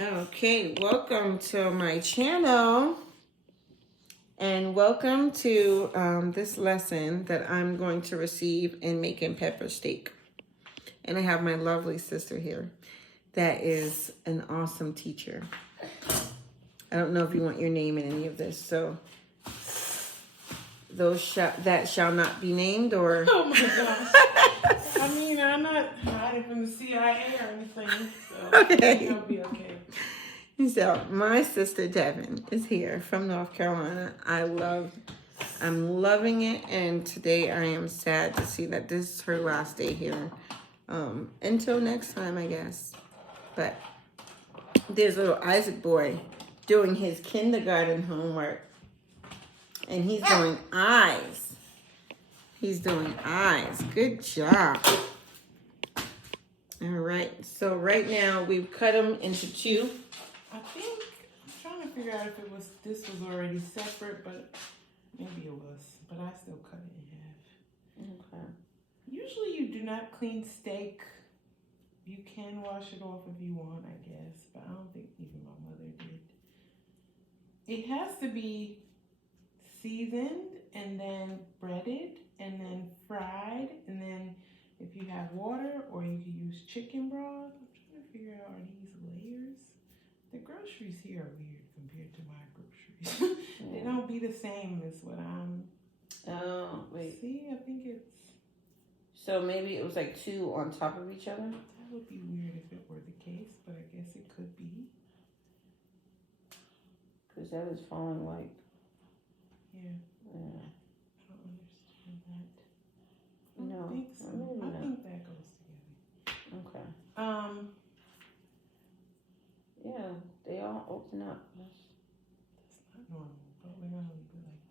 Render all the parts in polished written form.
Okay, welcome to my channel. And welcome to this lesson that I'm going to receive in making pepper steak. And I have my lovely sister here that is an awesome teacher. I don't know if you want your name in any of this, so that shall not be named, or... Oh my gosh. I mean, I'm not hiding from the CIA or anything, so Okay. I'll be okay. So my sister Devin is here from North Carolina. I'm loving it, and today I am sad to see that this is her last day here. Until next time, I guess. But there's little Isaac boy doing his kindergarten homework, and he's doing eyes. He's doing eyes. Good job. All right. So right now we've cut them into two. I think I'm trying to figure out if this was already separate, but maybe it was. But I still cut it in half. Okay. Usually you do not clean steak. You can wash it off if you want, I guess, but I don't think even my mother did. It has to be seasoned and then breaded and then fried, and then if you have water, or you could use chicken broth. I'm trying to figure out, are these layers? The groceries here are weird compared to my groceries. They don't be the same as what I'm... Oh, wait. See, I think it's... So maybe it was like two on top of each other? That would be weird if it were the case, but I guess it could be. Because that is falling like... Yeah. Yeah. I don't understand that. I No, don't think so. maybe I not. think that goes together. Okay. Yeah, they all open up. That's not normal, but we're gonna leave it like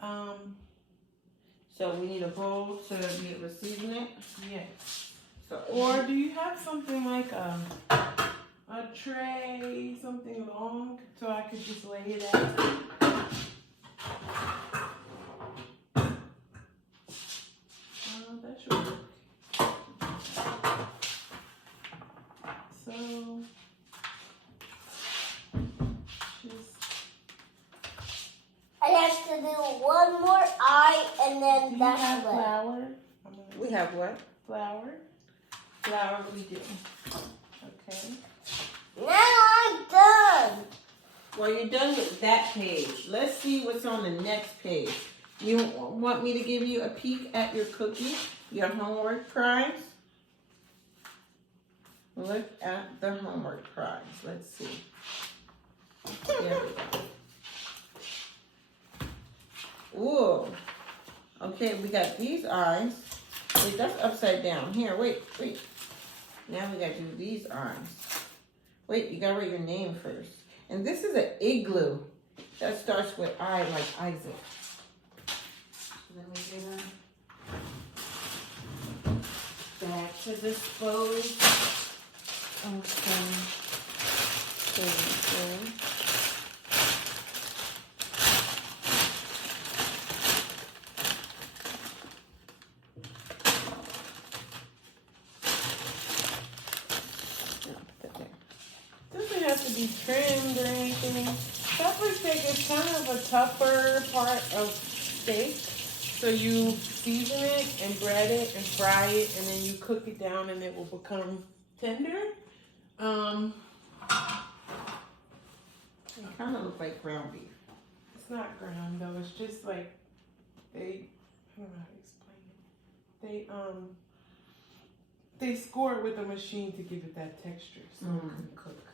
that. So we need a bowl to be able to season it. Yes. So, Or do you have something like a tray, something long, so I could just lay it out? That should work. So, just... I have to do one more eye and then Do you that's have it. flour? we have what? Flour? Flour we do. Okay. Now I'm done. Well, you're done with that page. Let's see what's on the next page. You want me to give you a peek at your cookie, your homework prize? Look at the homework prize. Let's see. There we go. Ooh. Okay, we got these eyes. Wait, that's upside down. Here, wait. Now we gotta do these eyes. Wait, you gotta write your name first. And this is an igloo. That starts with I, like Isaac. Let me get her back to dispose. Okay. There we go. Doesn't have to be trimmed or anything. Pepper steak is kind of a tougher part of steak. So you season it and bread it and fry it, and then you cook it down and it will become tender. It kind of looks like ground beef. It's not ground though, it's just like I don't know how to explain it. They score it with a machine to give it that texture so it can cook.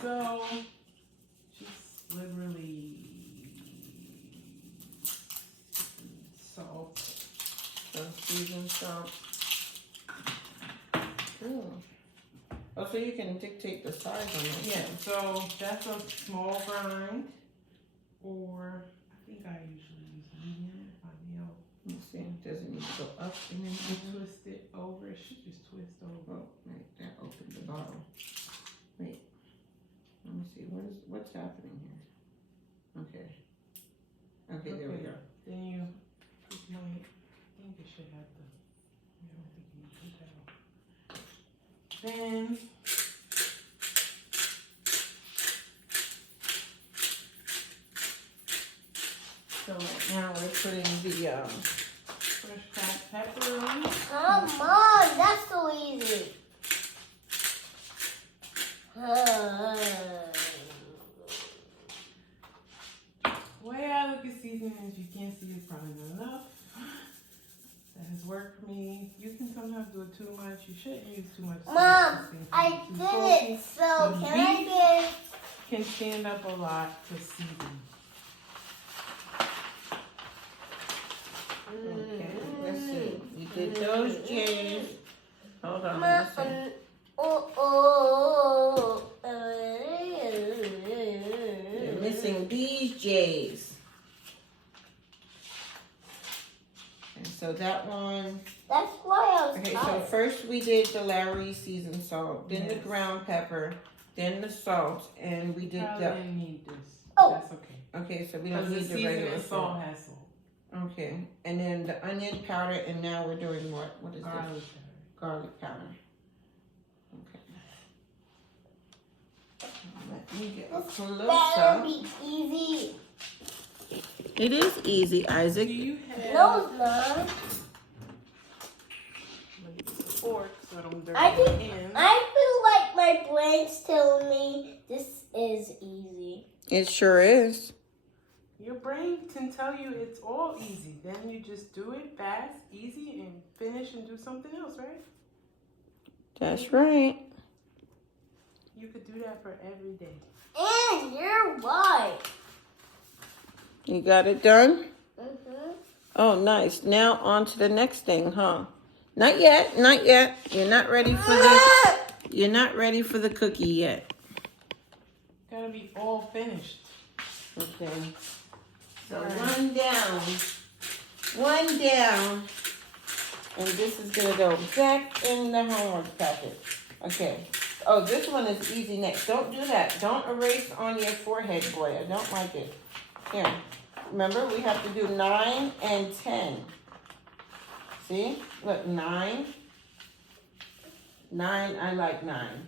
So just literally salt. So seasoned salt. Ooh. Oh, so you can dictate the size on it. Yeah, so that's a small grind, or I think I usually use medium if I nail. Let's see, does it need to go up and then Twist it over. It should just twist over. Oh, right, that opened the bottle. Wait, let me see, what's happening here? Okay, there we go. Then you, I think it should have the, I don't think Then So now we're putting the fresh cracked pepper on. Come on, that's so easy. The way I look at seasoning is you can't see it's probably not enough. That has worked for me. You can sometimes do it too much. You shouldn't use too much. Mom, It's I too did salty. it, so The can I beef get... can stand up a lot to season. okay, let's see. You did those J's. Hold on, Mom, let's see. You're missing these J's. And so that one. That's why I was Okay, so tired. first we did the Lowry seasoned salt, then the Yes. ground pepper, then the salt, and we did Probably the. didn't need this. Oh. That's okay. Okay, so we Because don't the need the seasoning regular salt salt. has salt. Okay, and then the onion powder, and now we're doing what? What is Garlic this? powder. Garlic powder. Okay. Let me get a This close better up. be easy. It is easy, Do Isaac. you have No, it's not. let me get the fork so I don't dirty I my think hands? I feel like my brain's telling me this is easy. It sure is. Your brain can tell you it's all easy. Then you just do it fast, easy, and finish and do something else, right? That's right. You could do that for every day. And you're right. You got it done? Mm-hmm. Oh, nice. Now on to the next thing, huh? Not yet, not yet. You're not ready for the you're not ready for the cookie yet. Gotta be all finished. Okay. So Right. one down, and this is gonna go back in the homework packet. Okay. Oh, this one is easy next. Don't do that. Don't erase on your forehead, boy. I don't like it. Here. Remember, we have to do 9 and 10. See? Look, 9. 9, I like 9.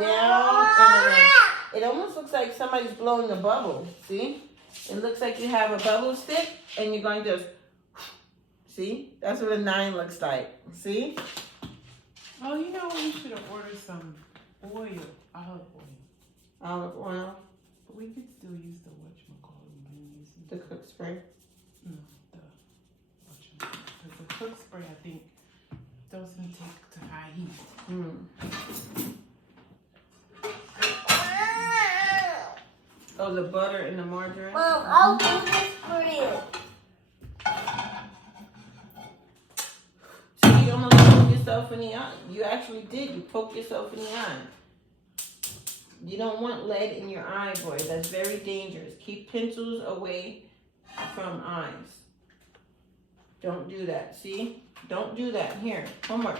Down and around. It almost looks like somebody's blowing a bubble. See? It looks like you have a bubble stick and you're going to, see? That's what a 9 looks like. See? Oh, you know, we should have ordered some oil, olive oil. Olive oil, But we could still use the whatchamacallit we've been using. the cook spray. No, the whatchamacallit. Because the cook spray, I think, doesn't take to high heat. Oh, the butter and the margarine? Mom, I'll do this for you. See, you almost poked yourself in the eye. You actually did. You poked yourself in the eye. You don't want lead in your eye, boy. That's very dangerous. Keep pencils away from eyes. Don't do that. See? Don't do that. Here, homework.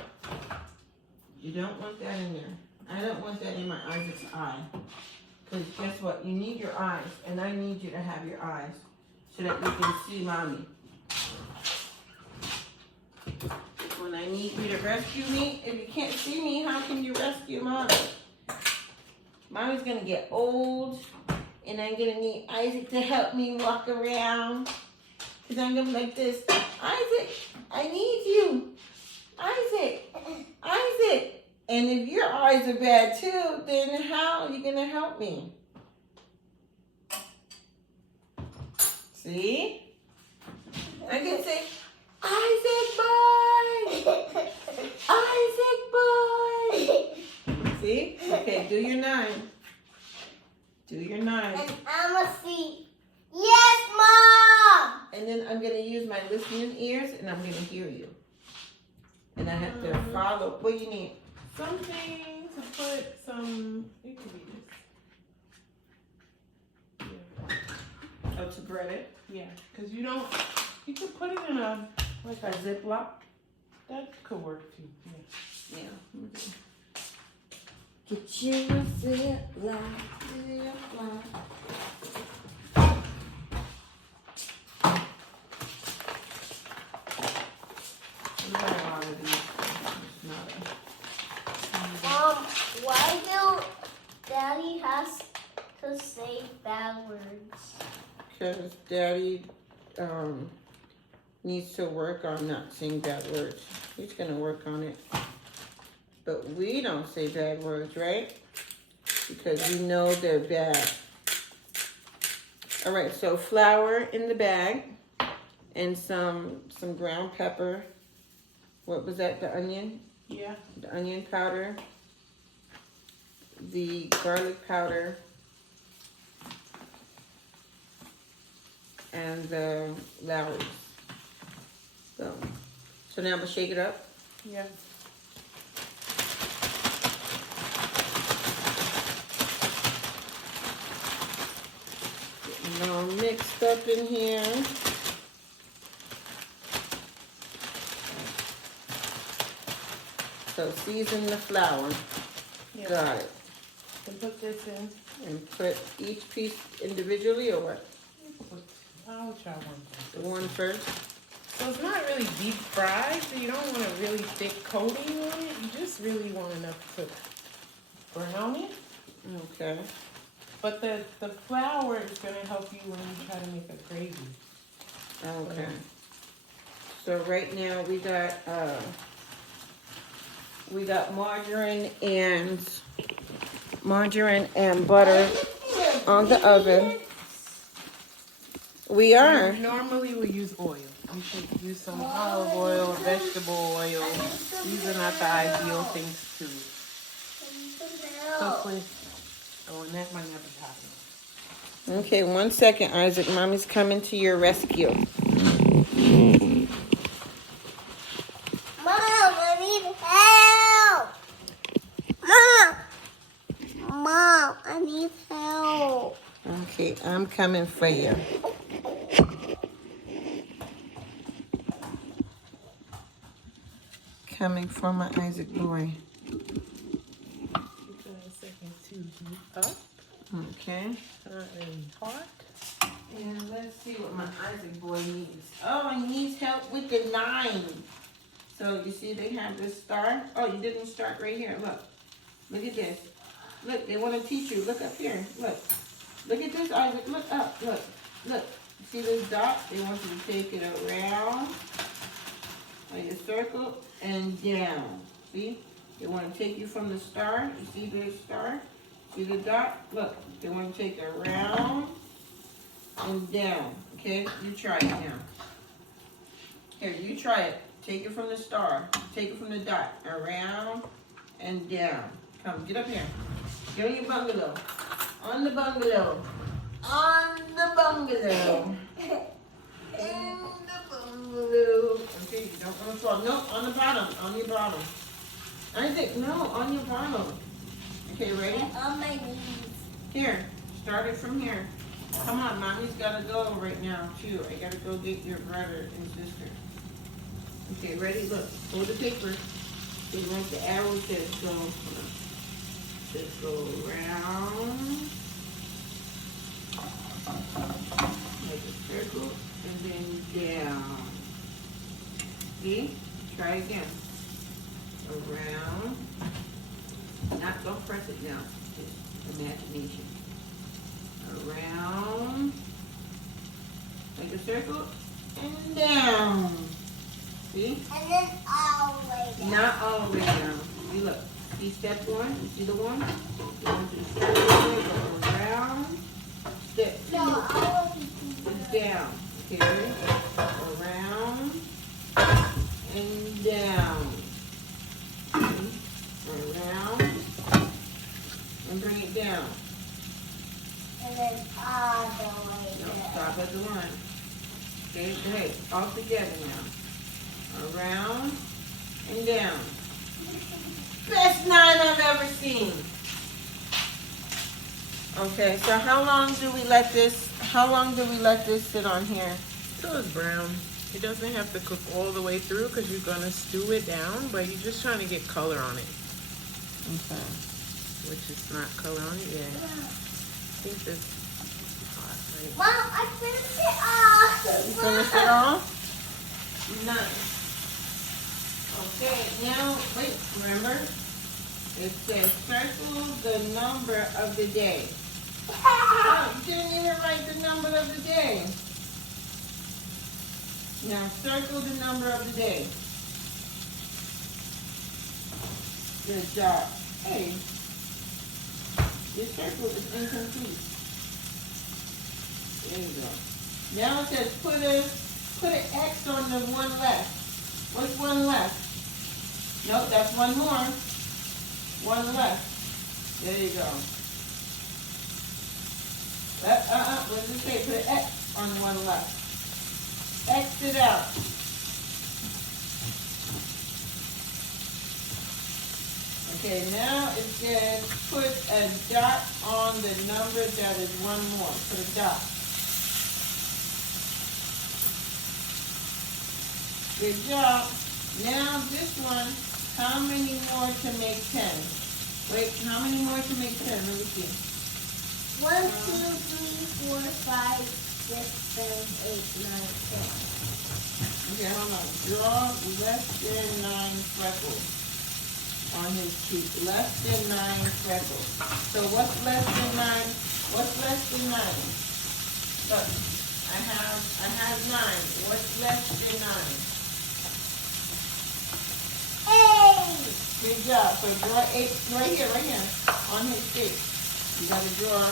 You don't want that in there. I don't want that in my Isaac's eye. Because guess what? You need your eyes. And I need you to have your eyes so that you can see mommy. When I need you to rescue me, if you can't see me, how can you rescue mommy? Mommy's gonna get old, and I'm gonna need Isaac to help me walk around. Because I'm gonna be like this. Isaac, I need you. Isaac, Isaac. And if your eyes are bad too, then how are you gonna help me? See? I can say, Isaac boy! Isaac boy! See? Okay, do your 9. Do your 9. And I'ma see. Yes, Mom! And then I'm gonna use my listening ears and I'm gonna hear you. And I have to follow. What do you need? Something to put some, it could be this. Yeah. Oh, to bread it. Yeah, because you don't, you could put it in a, like A a, Ziploc. that could work too. Yeah. Yeah. Get you a Ziploc. Ziploc. We got a lot of these. It's not a- because Daddy needs to work on not saying bad words. He's gonna work on it. But we don't say bad words, right? Because we know they're bad. All right, so flour in the bag and some ground pepper. What was that, the onion? Yeah. The onion powder. The garlic powder. And the Lowry's. So now I'm gonna shake it up. Yeah. Getting all mixed up in here. So season the flour. Yeah. Got it. And put this in. And put each piece individually or what? I'll try one first. The one first? So it's not really deep fried, so you don't want a really thick coating on it. You just really want enough to brown it. Okay. But the flour is going to help you when you try to make a gravy. Okay. So right now we got margarine and butter on the oven. We are. Normally we use oil. You should use some olive oil or vegetable oil. These are not the ideal things to cook with. Oh, and that might not be hot enough. Okay, 1 second, Isaac. Mommy's coming to your rescue. Mom, I need help. Mom, I need help. Okay, I'm coming for you. Coming for my Isaac boy. Give it a second to heat up. Okay. Not really hot. And let's see what my Isaac boy needs. Oh, he needs help with the 9. So you see they have this star. Oh, you didn't start right here. Look. Look at this. Look, they want to teach you. Look up here. Look. Look at this, Isaac. Look up. Look. Look. See this dot? They want you to take it around. Like a circle and down. See? They want to take you from the star. You see this star? See the dot? Look. They want to take it around and down. Okay? You try it now. Here, you try it. Take it from the star. Take it from the dot. Around and down. Come, get up here. Get on your bungalow. On the bungalow. On the bungalow. In the bungalow. Okay, you don't want to fall. No, on the bottom. On your bottom. Isaac, no, on your bottom. Okay, ready? On my knees. Here, start it from here. Come on, Mommy's got to go right now, too. I got to go get your brother and sister. Okay, ready? Look, hold the paper. See, like the arrow says go. Just go around. Make a circle and then down. See? Try again. Around. Don't press it down. Just imagination. Around. Make a circle and down. See? And then all the way down. Not all the way down. See, look. See step 1? You see the one? You want to step go around. Step 2. No, I want to do And down. Okay, ready? Around and down. See? Around and bring it down. And then all the way No, down. stop at the line. Okay, hey, all together now. Around and down. Best 9 I've ever seen. Okay, so how long do we let this sit on here? So it's brown. It doesn't have to cook all the way through because you're going to stew it down, but you're just trying to get color on it. Okay. Which is not color on it yet. I think this is hot, right? Mom, I finished it off. You finished it all? Nice. Okay, now, wait, remember? It says circle the number of the day. Oh, you didn't even write the number of the day. Now circle the number of the day. Good job. Hey, your circle is incomplete. There you go. Now it says put an X on the one left. What's one left? Nope, that's one more. One left. There you go. What does it say? Put an X on one left. X it out. Okay, now it says put a dot on the number that is one more. Put a dot. Good job. Now this one, how many more to make 10? Wait, how many more to make 10? Let me see. 1, 2, 3, 4, 5, 6, 7, 8, 9, 10. Okay, hold on. Draw less than 9 freckles on his cheek. Less than 9 freckles. So what's less than 9? What's less than 9? Look, I have 9. What's less than 9? 8. Good job. So draw 8 right here, on his face. You gotta draw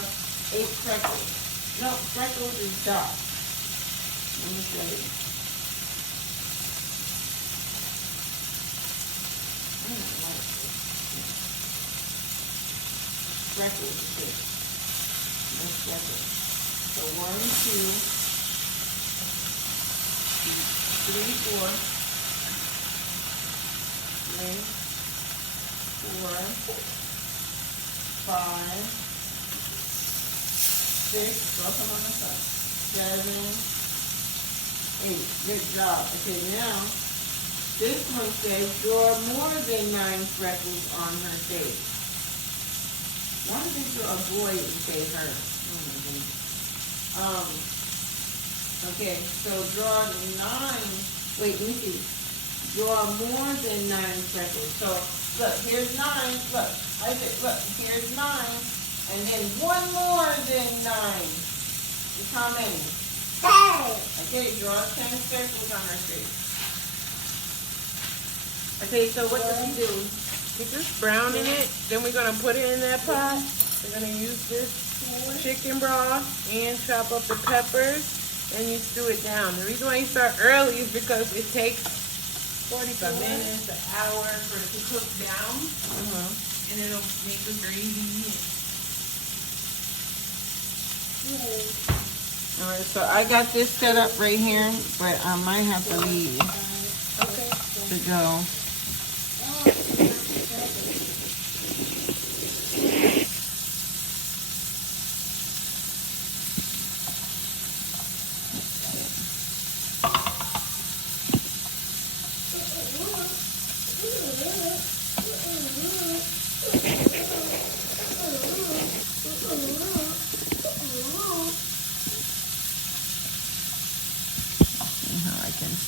8 freckles. No, freckles is dots. Let me show you. I don't like this. Freckles is this. That's freckles. So 1, 2, 3, 4. 3, 4, 5, 6, go come on the side. 7, 8. Good job. Okay, now this one says draw more than 9 freckles on her face. Why did they draw a boy and say her? Oh my goodness. Okay, so draw 9. Wait, let me see. Draw more than 9 freckles. So look, here's 9. Look, look, here's 9. And then one more than 9. It's how many? 10. Okay, draw 10 circles on her face. Okay, so what does he do? We're just browning it. Then we're gonna put it in that pot. We're gonna use this chicken broth and chop up the peppers, and you stew it down. The reason why you start early is because it takes 45 minutes, an hour for it to cook down, and it'll make the gravy. All right, so I got this set up right here, but I might have to leave to go.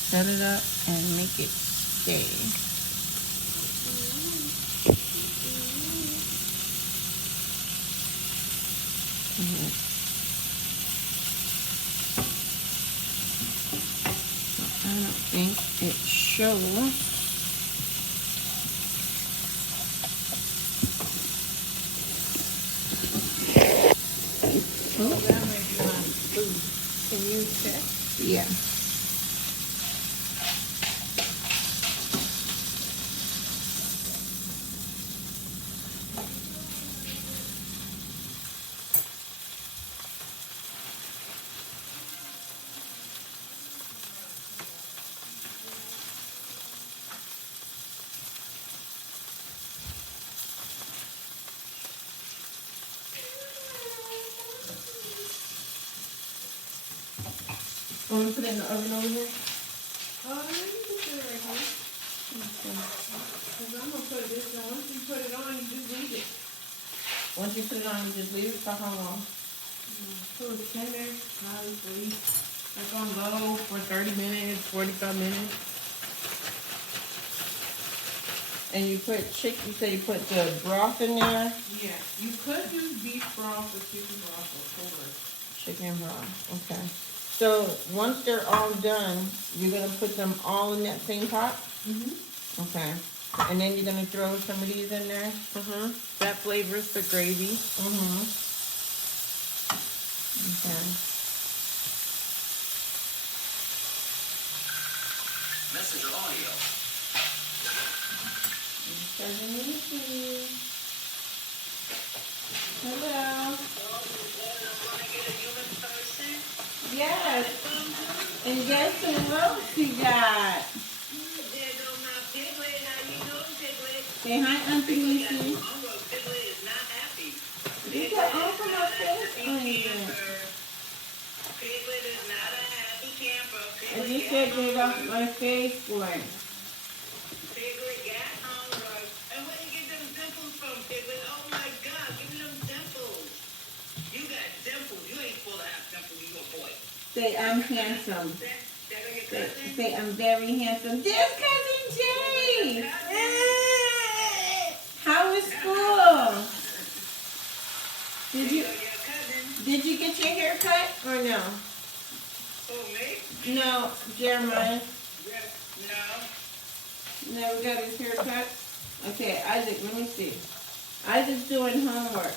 Set it up and make it stay. I don't think it shows. Oh, that might be on food. Can you check? Yeah. Want to put it in the oven over here? You can put it right here. Because I'm going to put this on. Once you put it on, you just leave it. Once you put it on, you just leave it for how long? So it's tender, obviously. Like on low for 30 minutes, 45 minutes. And you put you say you put the broth in there? Yeah, you could use beef broth or chicken broth or pork. Chicken broth, okay. So once they're all done, you're gonna put them all in that same pot? Mm-hmm. Okay. And then you're gonna throw some of these in there? Uh-huh. That flavors the gravy. Mm-hmm. Okay. Messenger audio. Hello. Yes. And guess who else you got? There go my piglet. How you doing, piglet? Say hi, Auntie Lucy. Uncle Piglet is not happy. You got Uncle my face on you. Piglet is not a happy camper. I just said they got my face blank. Piglet got hunger. And where you get them dimples from, Piglet? Oh my God, give me them dimples. You got dimples. You ain't supposed to have dimples. You a boy. Say I'm handsome. That on your cousin? Say I'm very handsome. There's Cousin Jay. How was school? Your cousin? Did you get your hair cut or no? Oh, me? No, Jeremiah. No. Never got his hair cut? Okay, Isaac, let me see. Isaac's doing homework.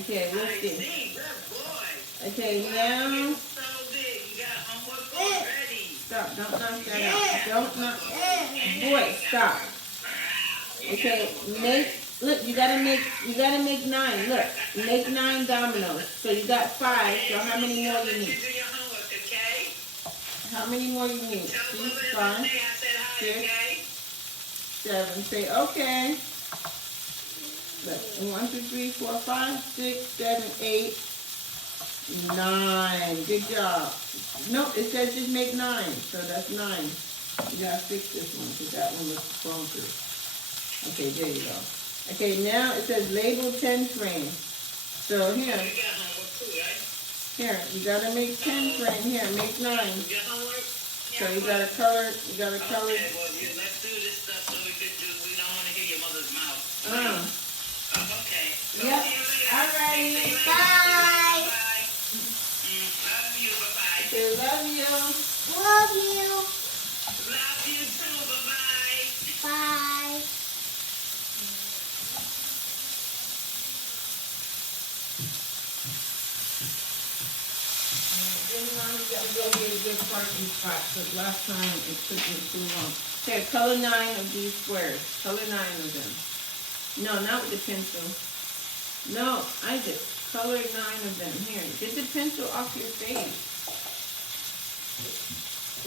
Okay, let's I see. see. Good boy. Okay, Wow, now. you're so big. You got homework already. Stop, don't knock that out. Don't knock. Boy, stop. Okay, look, you gotta make 9. Look, make 9 dominoes. So you got 5, so how many more you need? Do your homework, okay? How many more you need? Tell 3, mother that 5, I said hi, 6, okay? 7. Say okay. Look, 1, 2, 3, 4, 5, 6, 7, 8, 9. Good job. Nope, it says just make 9, so that's 9. You gotta fix this one because that one looks bonkers. Okay, there you go. Okay, now it says label 10 frames. So here, You got homework too, right? here, you gotta make 10 frames. Here, make 9. You got homework? So you gotta color, Okay, well, let's do this stuff so we don't want to hear your mother's mouth. Okay. So Yep. see you later. Alright. See you later. Bye. Bye. Love you. Bye-bye. Okay, love you. Love you. Love you too. Bye-bye. Bye. Then now you gotta go get a good parking spot, because last time it took me too long. Here, color 9 of these squares. Color 9 of them. No, not with the pencil. No, Isaac, color 9 of them. Here, get the pencil off your face.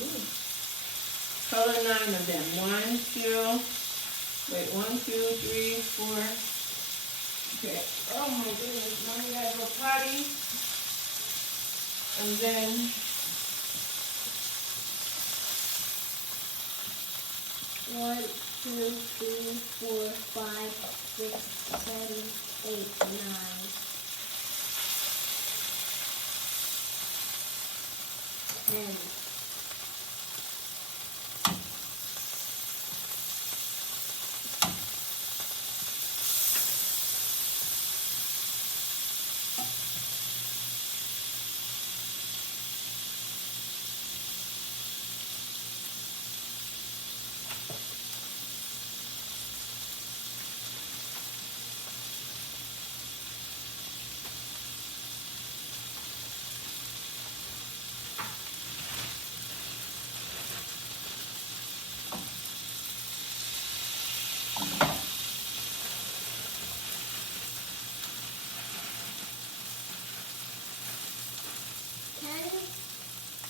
Ooh. Color 9 of them. 1, 2, wait, 1, 2, 3, 4. Okay. Oh my goodness, mommy gotta go potty. And then 1, 2, 3, 4, 5, 6, 7, 8, 9, 10.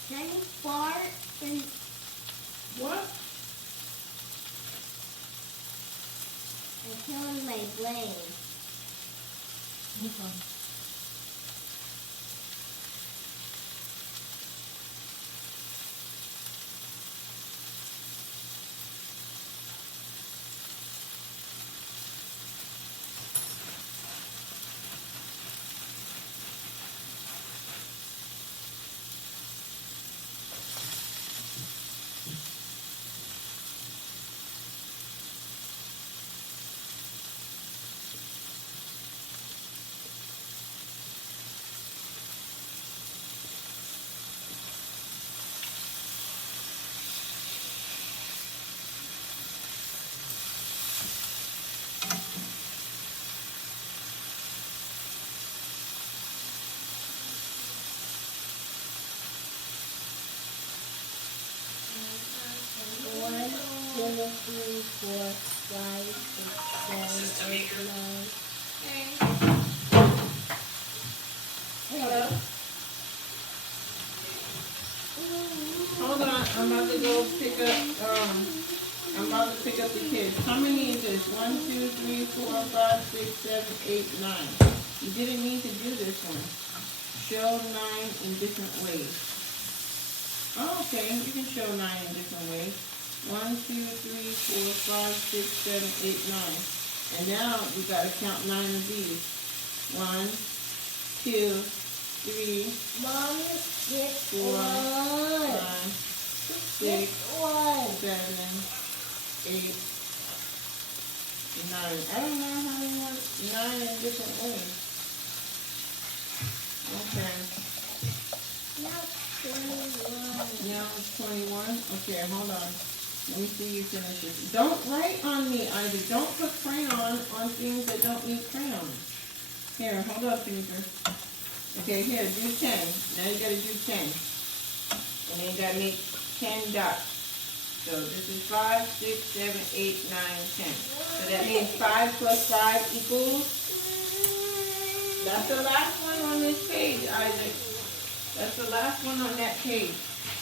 Can you fart and what? killing my brain? 3, 4, 5, 6, 7, 8, 9. Hello? Hold on, I'm about to go pick up, I'm about to pick up the kids. How many is this? 1, 2, 3, 4, 5, 6, 7, 8, 9. You didn't need to do this one. Show 9 in different ways. Oh, okay, you can show 9 in different ways. 1, 2, 3, 4, 5, 6, 7, 8, 9. And now we gotta count 9 of these. 1, 2, 3, Mom, 4, 5, 6, 7, 8, 9. I don't know how you want 9 in different ways. Okay. Now 21. Now it's 21. Okay, hold on. Let me see you finish this. Don't write on me either. Don't put crayon on things that don't need crayon. Here, hold up, finger. Okay, here, do 10. Now you gotta do 10. And then you gotta make 10 dots. So this is 5, 6, 7, 8, 9, 10. So that means 5 plus 5 equals. That's the last one on this page, Isaac. That's the last one on that page.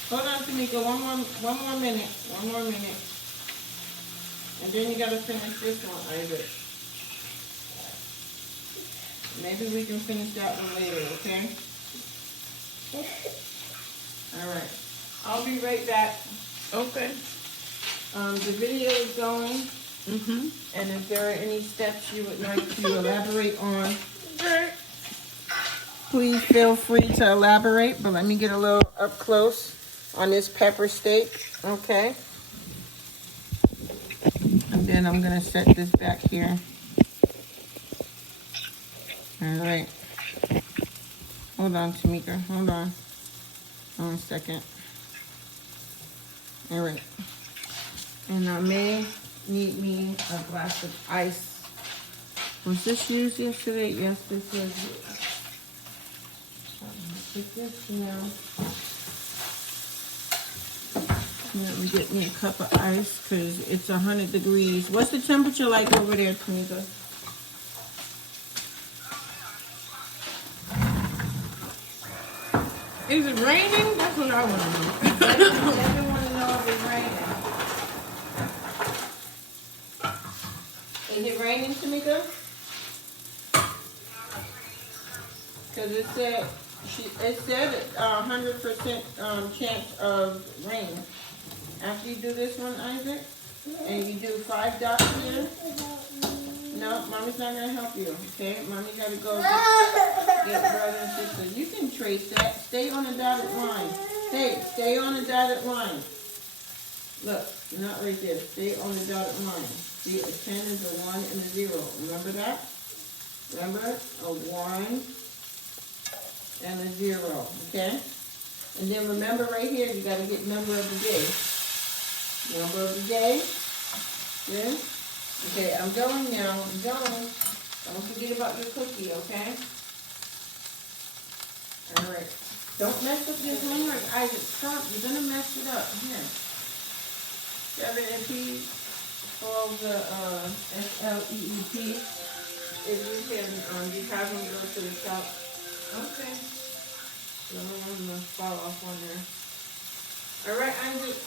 Hold on, Tamika, one more minute. One more minute. And then you gotta finish this one, Isaac. Maybe we can finish that one later, okay? Alright. I'll be right back. Okay. The video is going. Mm-hmm. And if there are any steps you would like to elaborate on, please feel free to elaborate. But let me get a little up close on this pepper steak, okay? And then I'm gonna set this back here. All right. Hold on, Tamika. Hold on. 1 second. All right. And I may need me a glass of ice. Was this used yesterday? Yes, this was used. Take this now. Let me get me a cup of ice because it's 100 degrees. What's the temperature like over there, Tamika? Is it raining? That's what I want to know. I want to know if it's raining. Is it raining, Tamika? Because it said 100% chance of rain. After you do this one, Isaac, and you do 5 dots here. No, Mommy's not gonna help you. Okay, Mommy gotta go get brother and sister. You can trace that. Stay on the dotted line. Stay on the dotted line. Look, not right there. Stay on the dotted line. See, a 10 is a 1 and a 0. Remember that? Remember? A 1 and a 0. Okay? And then remember right here, you got to get number of the day. Number of the day. Good? Okay, I'm going now. I'm going. Don't forget about your cookie, okay? All right. Don't mess up your homework, Isaac. Stop. You're going to mess it up. Here. 7 and P. 12 the SLEEP. If you can, you have them go to the shop. Okay. So I don't want them to fall off on there. All right, Isaac.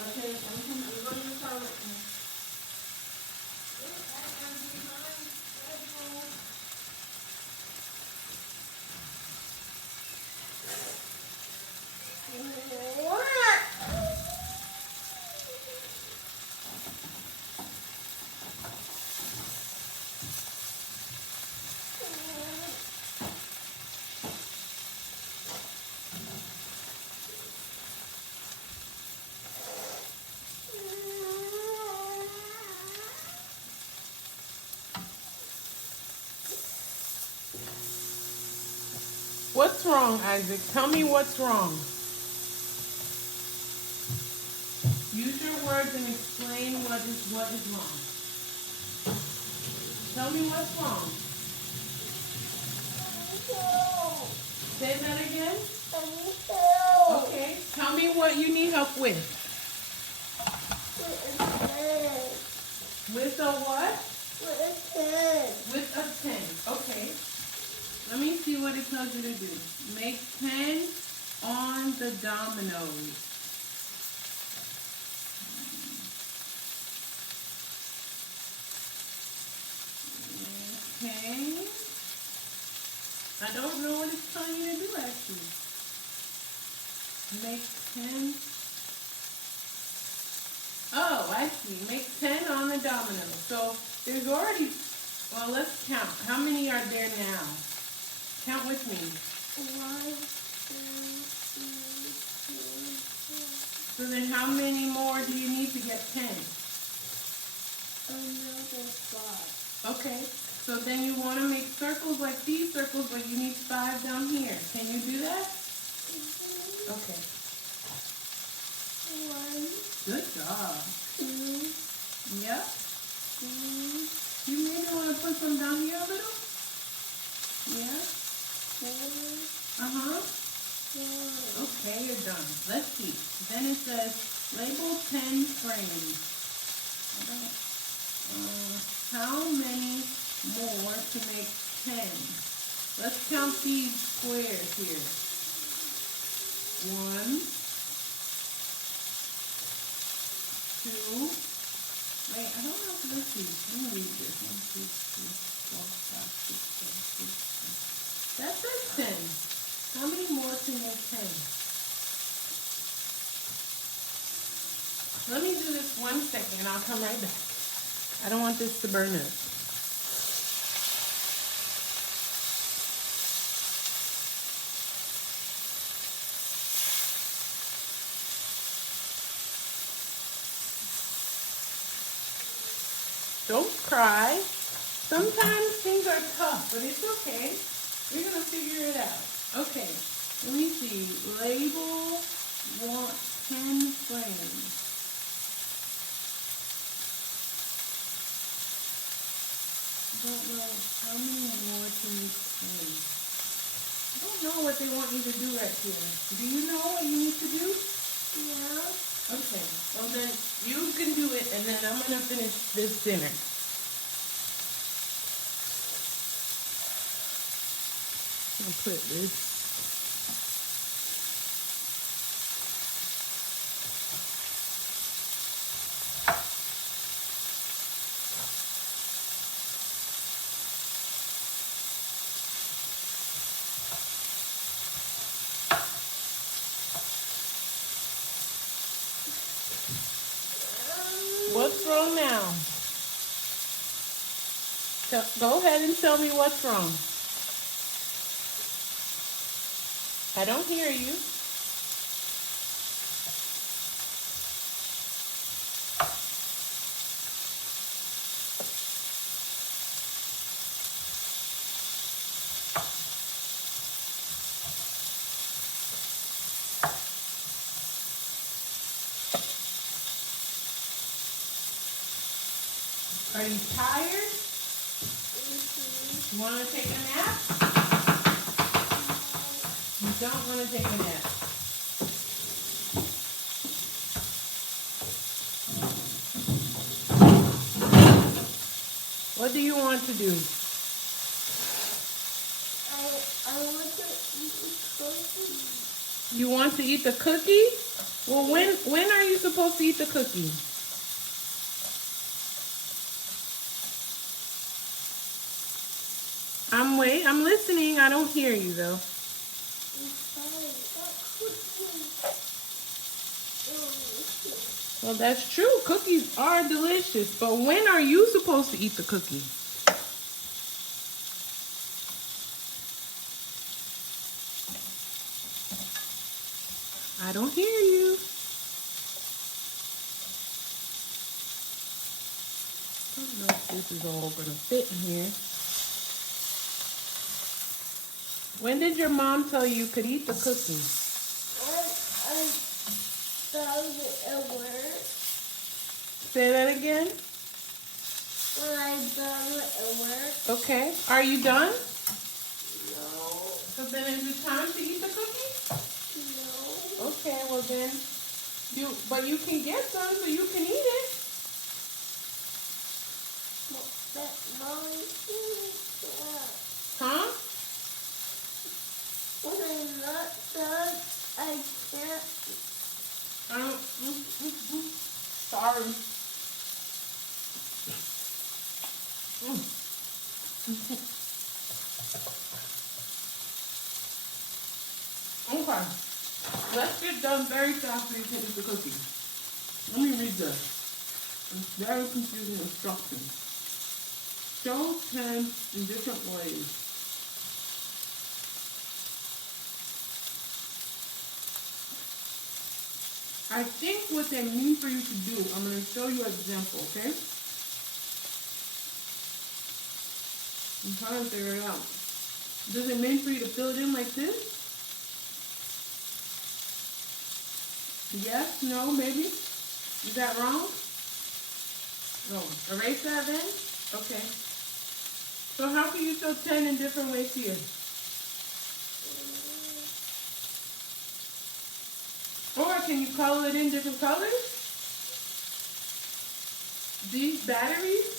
Okay, I'm going to the toilet now. What's wrong, Isaac? Tell me what's wrong. Use your words and explain what is wrong. Tell me what's wrong. Say that again. Okay. Tell me what you need help with. With a what? With a 10. With a 10. Okay. Let me see what it tells you to do. Make 10 on the dominoes. Okay. I don't know what it's telling you to do actually. Make 10. Oh, I see. Make 10 on the dominoes. So there's already, well, let's count. How many are there now? Count with me. 1, 2, 3, 4. So then how many more do you need to get 10? Another 5. Okay. So then you want to make circles like these circles, but you need 5 down here. Can you do that? Okay. 1, Good job. 2, Yep. 3, You maybe want to put some down here a little? Yeah. 4, Uh-huh. 5. Okay, you're done. Let's see. Then it says label 10 frames. How many more to make 10? Let's count these squares here. 1, 2. Wait, I don't know if let's see. Let me read this. 1, 2, 3, 4, 5, 6, 7, 8. That says 10. How many more to make 10? Let me do this 1 second and I'll come right back. I don't want this to burn up. Don't cry. Sometimes things are tough, but it's okay. We're going to figure it out. Okay, let me see. Label 10 frames. I don't know how many more to make 10. I don't know what they want you to do right here. Do you know what you need to do? Yeah. Okay, well then you can do it and then I'm going to finish this dinner. I'll put this. What's wrong now? Go ahead and tell me what's wrong. I don't hear you. Are you tired? You want to take a nap? You don't want to take a nap. What do you want to do? I want to eat the cookie. You want to eat the cookie? Well, when are you supposed to eat the cookie? I'm listening. I don't hear you though. Well, that's true. Cookies are delicious. But when are you supposed to eat the cookie? I don't hear you. I don't know if this is all going to fit in here. When did your mom tell you could eat the cookie? I found it at work. Say that again. When I found it at work. Okay. Are you done? No. So then is it time to eat the cookie? No. Okay, well then But you can get some so you can eat it. But Mommy, Huh? when I'm not done, I can't. Sorry. Okay. Let's get done very fast so you can eat the cookie. Let me read this. It's very confusing instructions. Show 10 in different ways. I think what they mean for you to do, I'm going to show you an example, okay? I'm trying to figure it out. Does it mean for you to fill it in like this? Yes, no, maybe? Is that wrong? No. Erase that then? Okay. So how can you show 10 in different ways here? Or can you color it in different colors? These batteries?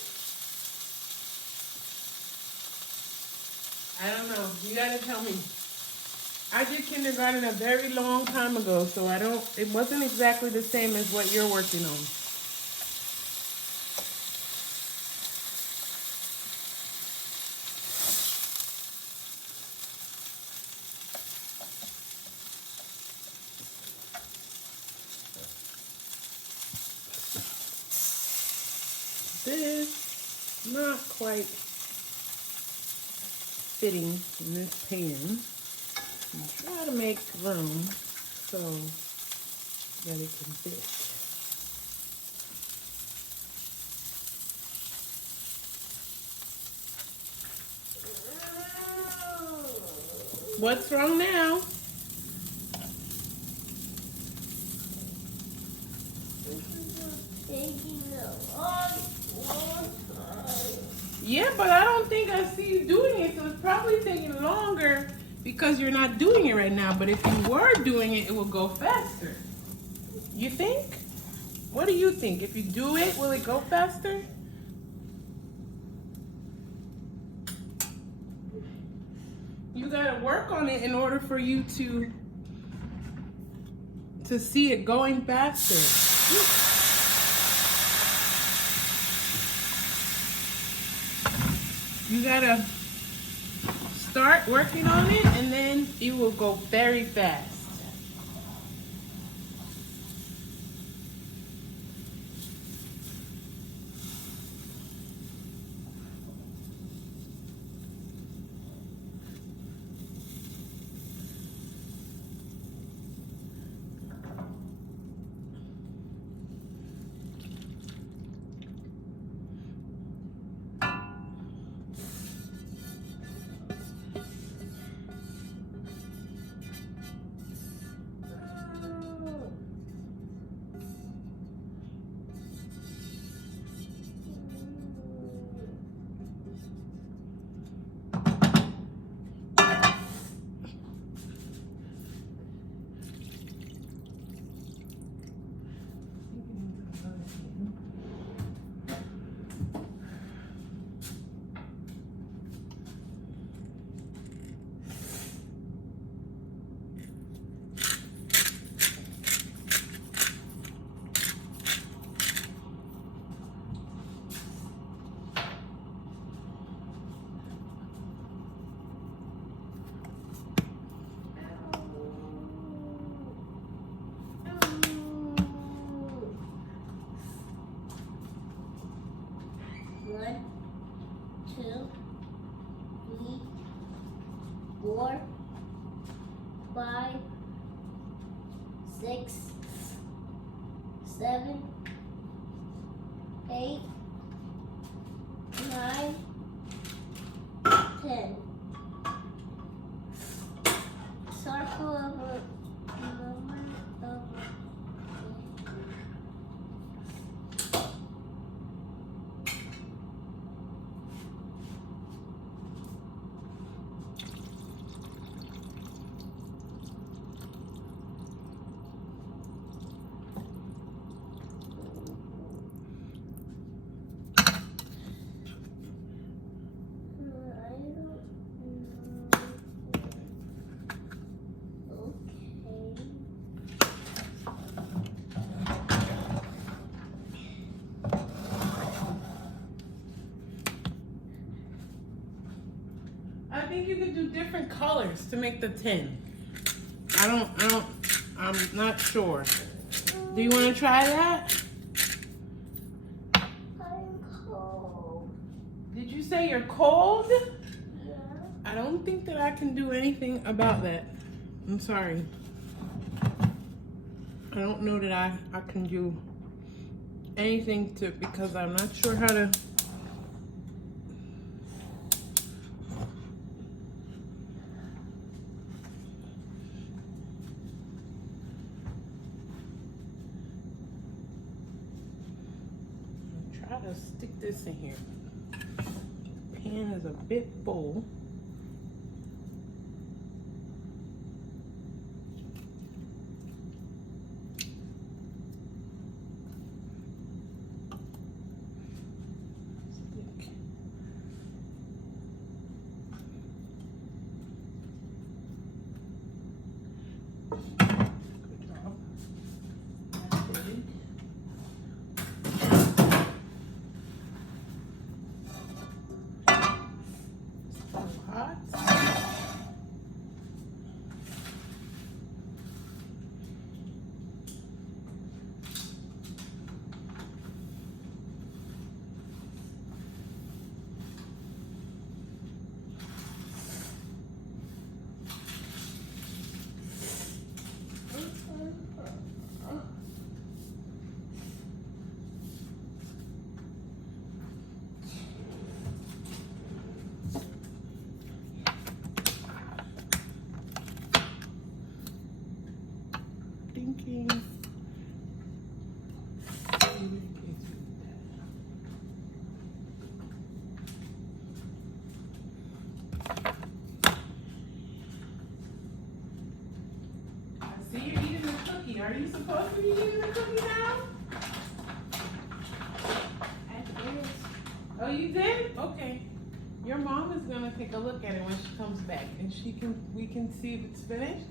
I don't know. You gotta tell me. I did kindergarten a very long time ago, so it wasn't exactly the same as what you're working on. This not quite fitting in this pan. Try to make room so that it can fit. What's wrong now? Taking a long time. Yeah, but I don't think I see you doing it, so it's probably taking longer because you're not doing it right now. But if you were doing it, it will go faster. You think? What do you think? If you do it, will it go faster? You gotta work on it in order for you to see it going faster. You gotta start working on it and then it will go very fast. One, two, three, 4, 5, 6, 7, 8, 9, 10. Circle of a number of think you could do different colors to make the tin. I'm not sure. Do you want to try that? I'm cold. Did you say you're cold? Yeah. I don't think that I can do anything about that. I'm sorry. I don't know that I can do anything to, because I'm not sure how to. Try to stick this in here. The pan is a bit full. Good job. That's it. So hot. Thinking. I see you're eating the cookie. Are you supposed to be eating the cookie now? Oh, you did? Okay. Your mom is gonna take a look at it when she comes back, and we can see if it's finished.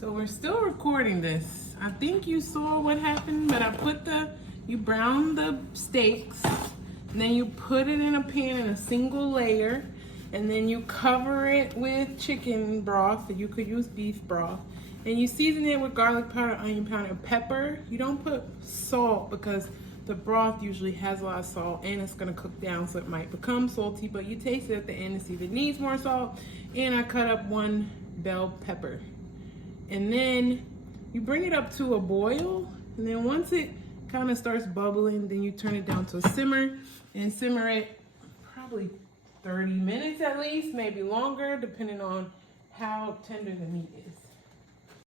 So we're still recording this. I think you saw what happened, but you brown the steaks, and then you put it in a pan in a single layer, and then you cover it with chicken broth, or you could use beef broth, and you season it with garlic powder, onion powder, and pepper. You don't put salt because the broth usually has a lot of salt and it's gonna cook down, so it might become salty, but you taste it at the end to see if it needs more salt. And I cut up 1 bell pepper. And then you bring it up to a boil, and then once it kind of starts bubbling, then you turn it down to a simmer and simmer it probably 30 minutes at least, maybe longer, depending on how tender the meat is.